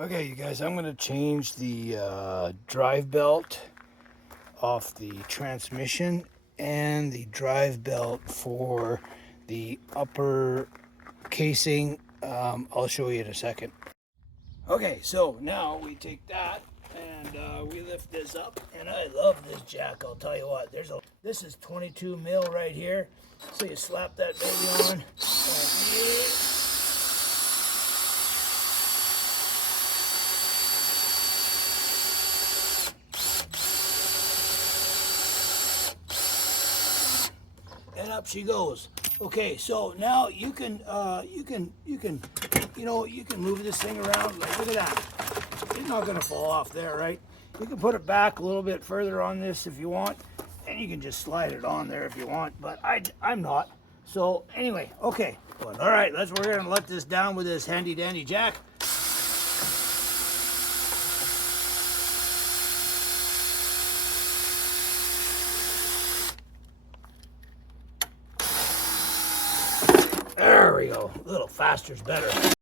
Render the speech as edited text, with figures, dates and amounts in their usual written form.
Okay, you guys, I'm going to change the drive belt off the transmission and the drive belt for the upper casing. I'll show you in a second. Okay, so now we take that and we lift this up, and I love this jack. I'll tell you what, this is 22 mil right here, so you slap that baby on. And up she goes. Okay, so now you can move this thing around. Like, look at that. It's not gonna fall off there, right? You can put it back a little bit further on this if you want, and you can just slide it on there if you want. But I'm not. So anyway, okay. All right, we're gonna let this down with this handy dandy jack. There we go. A little faster is better.